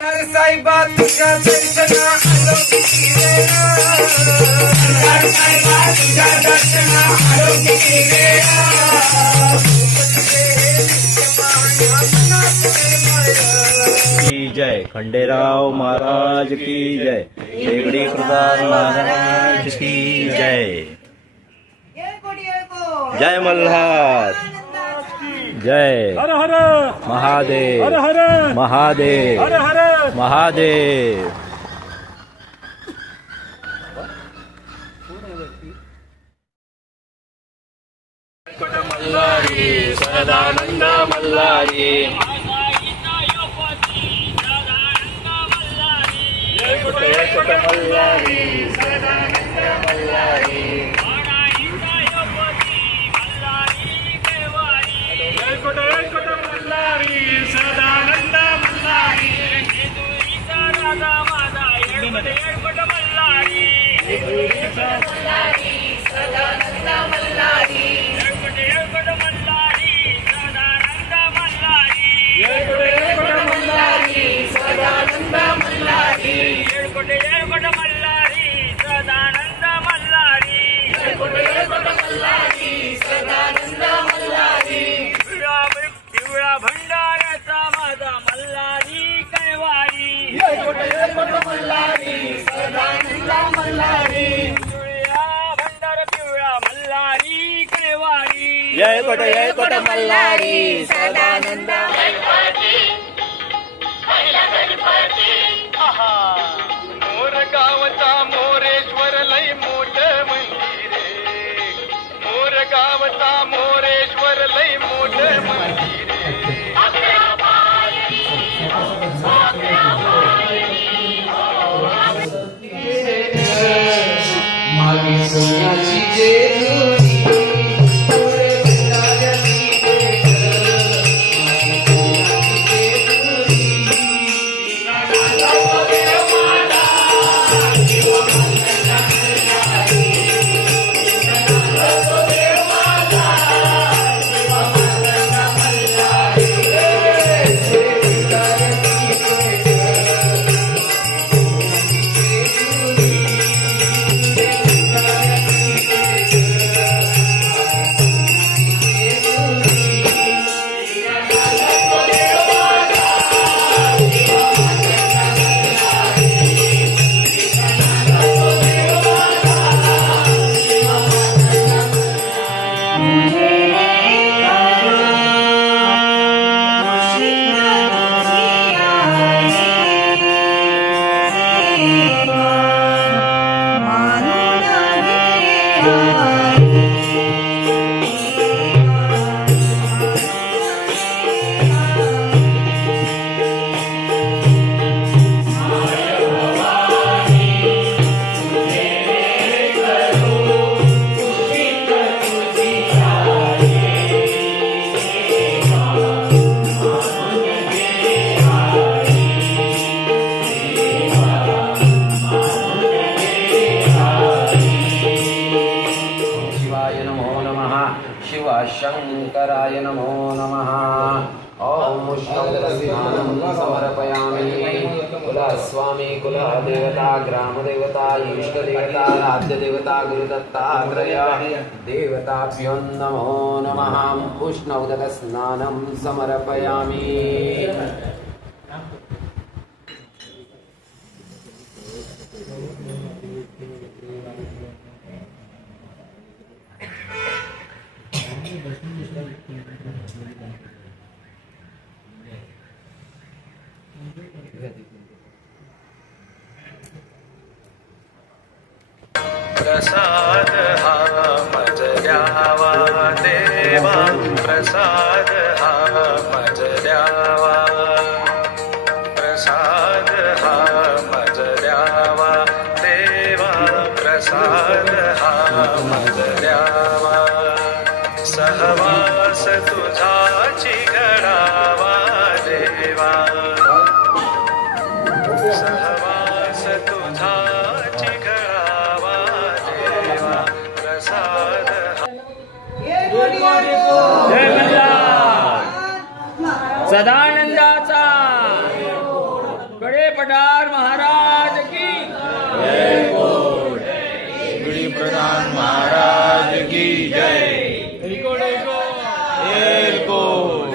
साईबा तुझ्या दर्शना आलो किती वेळा, साईबा तुझ्या दर्शना आलो किती वेळा, की जय खंडेराव महाराज की जय, शेगडी प्रधान महाराज की जय, जय मल्हार, जय हर हर महादेव, हर हर महादेव, हर हर महादेव। मल्हारी सदानंद मल्हारी, जय मल्हारी सदानंद मल्हारी, मल्हारी सदानंद मल्हारी, राजा माझा येळकोट मल्हारी, सदानंद मल्हारी, येळकोट मल्हारी सदानंद मल्हारी, येळकोट मल्हारी सदानंद मल्हारी, येळकोट मल्हारी सदानंद मल्हारी, येळकोट मल्हारी सदानंद मल्हारी, पिवळा भंडाऱ्याचा माझा मल्हारी कैवारी, येळकोट मल्हारी सदानंद मल्हारी, भंडार पिवळा मल्हारी कैवारी, येळकोट मल्हारी सदानंद। मोरगावचा मोरेश्वर लय मोठ मंदिरे, मोरगावचा मोरेश्वर लय मोठ मंदिरे, मागे सोन्याची जेजुरी, शंकराय नमो नमः। ओम स्नानं समर्पयामि। कुलस्वामी कुलदेवता ग्रामदेवता इष्टदेवता आद्यदेवता गुरुदत्तात्रेय देवताभ्यो नमो नमः। उष्णोदक स्नानं समर्पयामि। प्रसाद हा मज द्यावा देवा, प्रसाद हा मज द्यावा, प्रसाद हा मज द्यावा देवा, प्रसाद हा मज द्यावा, सहवास तुझाची घडावा देवा, सहवास तुझाची घडावा देवा, प्रसाद जय मल्हार सदानंदाचा। बड़े पठार महाराज की हेगड़ी प्रधान महाराज की जय। एलकोट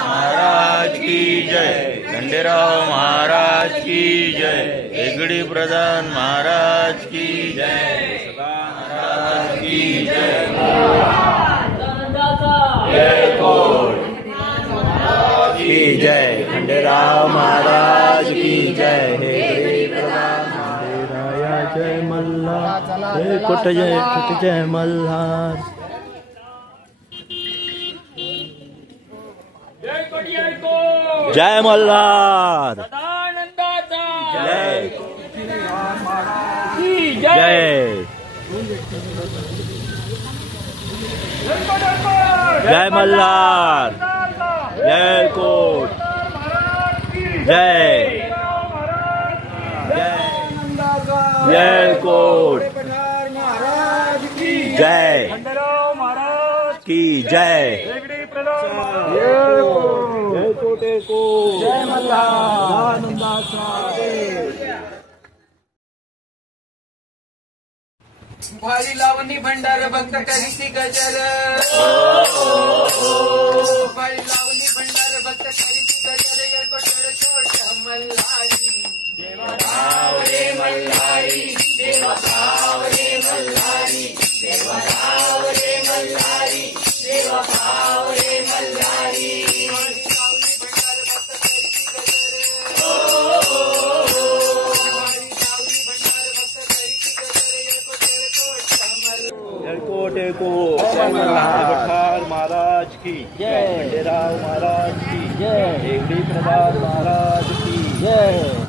महाराज की जय। खंडेराव महाराज की जय। हेगड़ी प्रधान महाराज की जय। महाराज की जय। एलकोट की जय। खंडेराव महाराज की जय। हेगड़ी प्रधान जय मल्हार। कोट जय मल्हार। जय मल्हार। सदानंदाचा जय की जय। जय मल्हार। जय कोट जय। जय कोट महाराज की जय खंडेराव महाराज की जय। हेगड़ी प्रधान जय कोटे को जय मल्हार। भारी लावणी भंडार भक्त करीती गजर भारी लावणी भंडार भक्त करीती गजर येको छोट मल्हारी देवा राव रे मल्हारी देवा राव रे मल्हारी देवा राव रे मल्हारी देवा राव रे मल्हारी भारी लावणी भंडार भक्त करीती गजर भारी लावणी भंडार भक्त करीती गजर येको कोटे को पठार महाराज की जय। खंडेराव महाराज की जय। हेगड़ी प्रधान महाराज की जय।